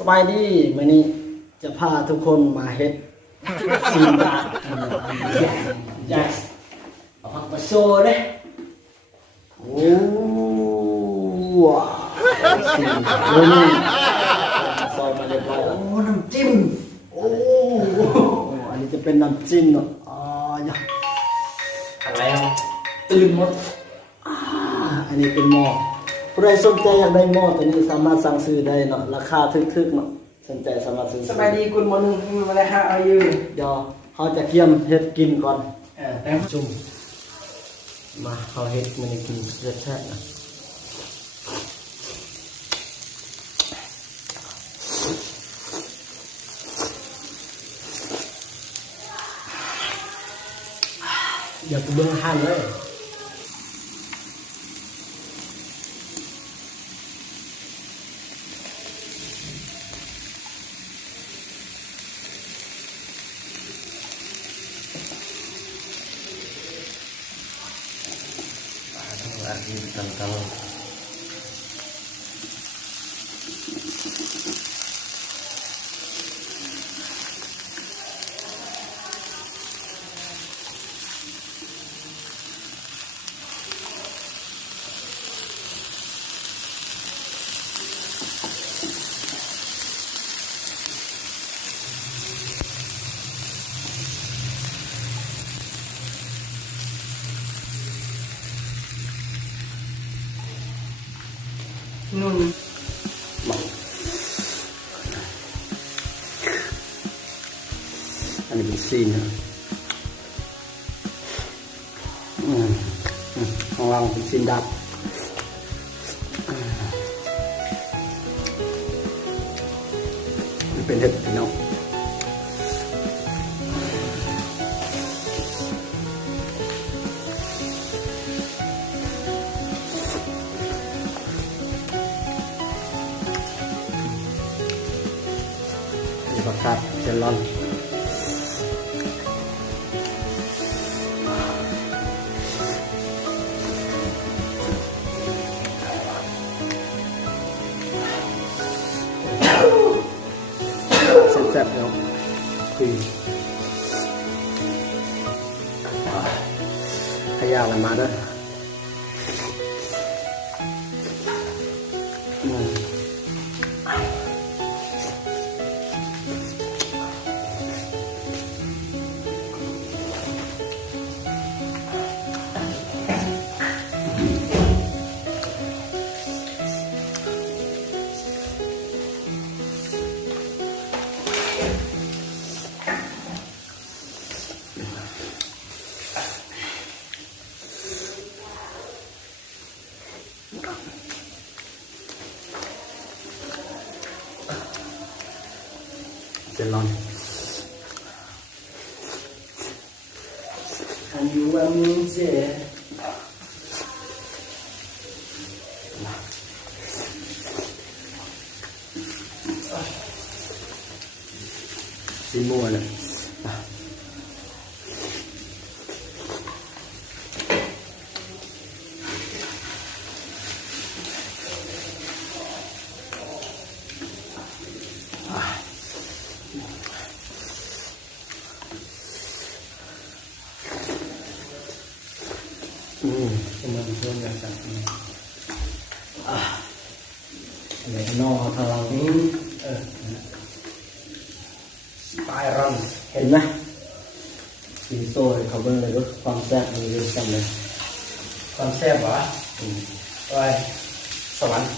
สบายดีมื้อนี้จะพาทุกคนมาเฮ็ดซีนดาอยากเอาผักมาโชว์เด้โอ้ว้าวซีนโอ้นี่ซอยมาเรียบร้อยแล้วโอ้น้ำจิ้มโอ้อันนี้จะเป็นน้ำจิ้มเนาะอย่าอะไรตื่นหมดอันนี้เป็นหม้อผู้ใดสนใจอยากได้หม้อตัวนี้สามารถสั่งซื้อได้เนาะราคาถึกๆเนาะสนใจสามารถซื้อ สบายดีคุณหมอหนึ่งมาเลยฮะเอาอยู่ เดี๋ยวเขาจะเตรียมเฮ็ดกินก่อน แต่ จุ่มมาเขาเฮ็ดมันกินรสชาตินะอย่าไปเบิ่งหั่นเลยini ditangkalนุ่น อันนี้เป็นซีนนะข้างล่างเป็นซีนดับมันเป็นเห็ดพี่น้องผักกาดเซลอนแซ่บๆเนาะคือขยาวกันมาด้วยเซลอนอันอยู่ว่ามีเสียซีมัวเลยมันเพิ่มอย่างสักนิดเดี๋ยวนอกทางเรานี้สไปรัน เห็นไหมซีโซ่เขาเบิ่งเลยก็ความแซ่บมันเยอะจังเลย ความแซ่บวะไปสวรรค์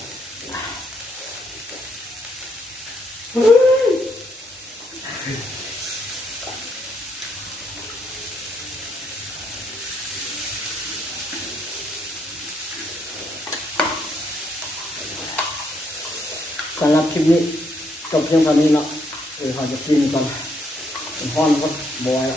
สำหรับคลิปนี้จบเพียงเท่านี้เนาะเขาจะกินก่อนเป็นห้อนก็บอยละ